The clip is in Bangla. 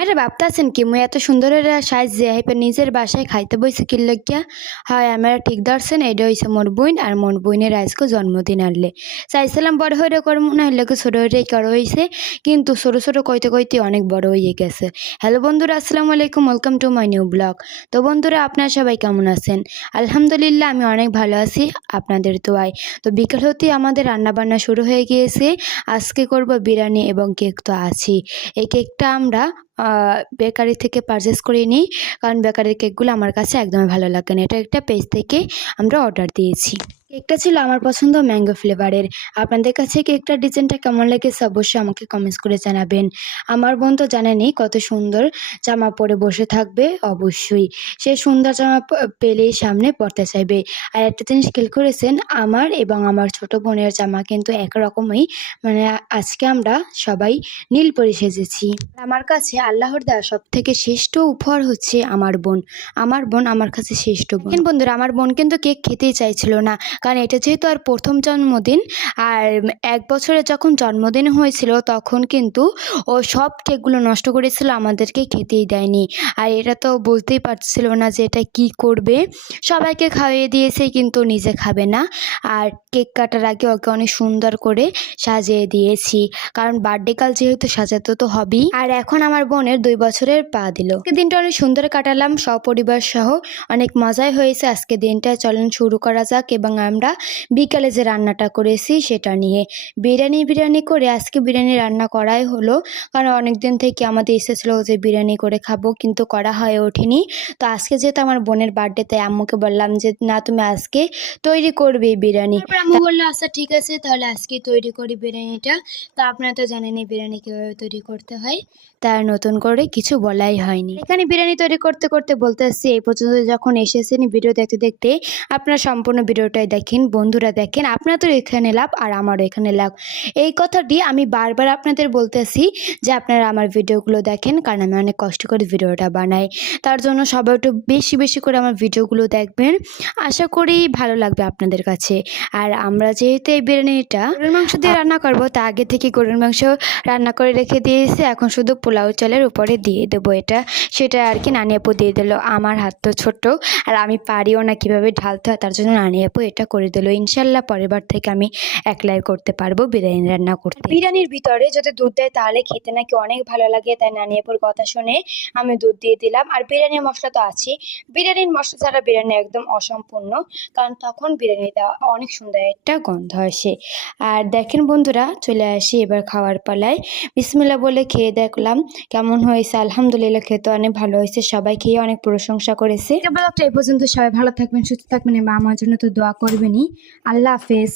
মেয়েরা ভাবতেছেন কি, মুই এত সুন্দর সাইজ যে হাইপে নিজের বাসায় খাইতে বইছে কি লাগিয়া হয়, আমরা ঠিক ধরছেন এটা হইছে মোর বোন, আর মোর বোনের আজকে জন্মদিন আনলে। চাইছিলাম বড় হয়ে করব না হলে ছোটো হয়ে করা হয়েছে কিন্তু ছোটো ছোটো কইতে কইতে অনেক বড় হয়ে গেছে। হ্যালো বন্ধুরা, আসসালামু আলাইকুম welcome to my new blog তো বন্ধুরা, আপনারা সবাই কেমন আছেন? আলহামদুলিল্লাহ, আমি অনেক ভালো আছি, আপনাদের দোয়ায়। তো বিকেল হতেই আমাদের রান্নাবান্না শুরু হয়ে গিয়েছে। আজকে করব বিরিয়ানি এবং কেক, তো আছি। এই কেকটা আমরা বেকারি থেকে পারচেস করে নিই। কারণ বেকারির কেকগুলো আমার কাছে একদমই ভালো লাগে না এটা একটা পেজ থেকে আমরা অর্ডার দিয়েছি। কেকটা ছিল আমার পছন্দ ম্যাঙ্গো ফ্লেভারের। আপনাদের কাছে কেকটার ডিজাইনটা কেমন লেগেছে অবশ্যই আমাকে কমেন্টস করে জানাবেন। আমার বোন তো জানেনি কত সুন্দর জামা পরে বসে থাকবে, অবশ্যই। সে সুন্দর জামা পেলেই সামনে পড়তে চাইবে। আর একটা জিনিস খেল করেছেন, আমার এবং আমার ছোট বোনের জামা কিন্তু একরকমই মানে আজকে আমরা সবাই নীল পরে সেজেছি। আমার কাছে আল্লাহর দেওয়া সব থেকে শ্রেষ্ঠ উপহার হচ্ছে আমার বোন। আমার বোন আমার কাছে শ্রেষ্ঠ বোন। বন্ধুরা, আমার বোন কিন্তু কেক খেতেই চাইছিল না। কারণ এটা যেহেতু আর প্রথম জন্মদিন, আর এক বছরে যখন জন্মদিন হয়েছিল তখন কিন্তু ও সব কেকগুলো নষ্ট করেছিল, আমাদেরকে খেতেই দেয়নি। আর এটা তো বলতেই পারছিল না যে এটা কি করবে। সবাইকে খাইয়ে দিয়েছে কিন্তু নিজে খাবে না। আর কেক কাটার আগে ওকে অনেক সুন্দর করে সাজিয়ে দিয়েছি। কারণ বার্থডে কাল যেহেতু সাজাতে তো হবেই। আর এখন আমার বোনের দুই বছরের পা দিল। দিনটা অনেক সুন্দর কাটালাম সপরিবার সহ অনেক মজাই হয়েছে। আজকে দিনটা চলেন শুরু করা যাক এবং আমরা বিকালে যে রান্নাটা করেছি সেটা নিয়ে বিরিয়ানি বিরিয়ানি করে আজকে বিরিয়ানি রান্না করাই হলো। কারণ অনেক দিন থেকে আমাদের ইচ্ছে ছিল যে বিরিয়ানি করে খাব কিন্তু করা হয়ে ওঠেনি। তো আজকে যেহেতু আমার বোনের বার্থডে তাই আম্মুকে বললাম যে না তুমি আজকে তৈরি করবে বিরিয়ানি। আম্মু বলল আচ্ছা ঠিক আছে তাহলে আজকে তৈরি করি বিরিয়ানিটা। তো আপনারা তো জানেন এই বিরিয়ানি কীভাবে তৈরি করতে হয় তার নতুন করে কিছু বলাই হয়নি। এখানে বিরিয়ানি তৈরি করতে করতে বলতে আসছি এই পর্যন্ত যখন এসেছেন ভিডিও দেখতে দেখতে আপনারা সম্পূর্ণ ভিডিওটাই দেখেন, বন্ধুরা দেখেন, আপনাদের এখানে লাভ আর আমারও এখানে লাভ। এই কথাটি আমি বারবার আপনাদের বলতেছি যে আপনারা আমার ভিডিওগুলো দেখেন, কারণ আমি অনেক কষ্ট করে ভিডিওটা বানাই। তার জন্য সবাই একটু বেশি বেশি করে আমার ভিডিওগুলো দেখবেন। আশা করি ভালো লাগবে আপনাদের কাছে। আর আমরা যেহেতু এই বিরিয়ানিটা গরুর মাংস দিয়ে রান্না করব, তা আগে থেকে গরুর মাংস রান্না করে রেখে দিয়েছি। এখন শুধু পোলাও চালের উপরে দিয়ে দেবো এটা। সেটা আর কি নানি আপু দিয়ে দিল। আমার হাত তো ছোট, আর আমি পারিও না কীভাবে ঢালতে হয়, তার জন্য নানি আপু এটা করে দিল ইনশাল্লাহ পরের বার থেকে আমি একলাই করতে পারব বিরিয়ানি রান্না করতে। বিরিয়ানির ভিতরে যদি দুধ দেয় তাহলে খেতে নাকি অনেক ভালো লাগে তাই নানি আপুর কথা শুনে আমি দুধ দিয়ে দিলাম। আর বিরিয়ানির মশলা তো আছে বিরিয়ানির মশলা ছাড়া বিরিয়ানি একদম অসম্পূর্ণ কারণ তখন বিরিয়ানিটা অনেক সুন্দর একটা গন্ধ আসে। আর দেখেন বন্ধুরা চলে আসি এবার খাওয়ার পালায়। বিসমিল্লা বলে খেয়ে দেখলাম কেমন হয়েছে? আলহামদুলিল্লাহ খেতে অনেক ভালো হয়েছে সবাই খেয়ে অনেক প্রশংসা করেছে। এই পর্যন্ত সবাই ভালো থাকবেন সুস্থ থাকবেন এবং আমার জন্য তো দোয়া করবেনই আল্লাহ হাফেজ।